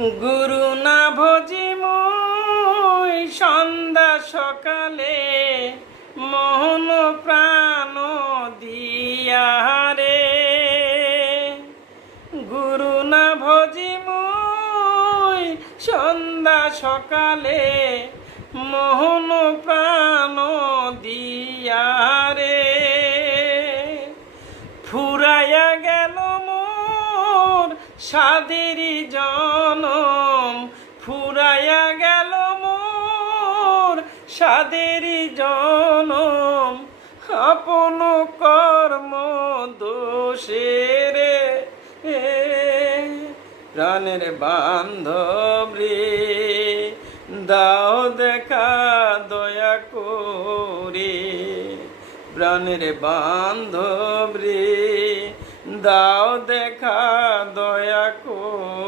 গুরু না ভজি মুই সন্ধ্যা সকালে মোহন প্রাণ দিয়া রে। গুরু না ভজি মুই সন্ধ্যা সকালে মোহন প্রাণ দিয়া রে। ফুরাইয়া গেল মোর সাদেরই জনম, ফুরাইয়া গেল মোর সাদেরই জনম, আপন কর্ম দোষে রে। প্রাণের বান্ধব রে, দাও দেখা দয়া করে। প্রাণের বান্ধব রে, দাও দেখা দয়া করে।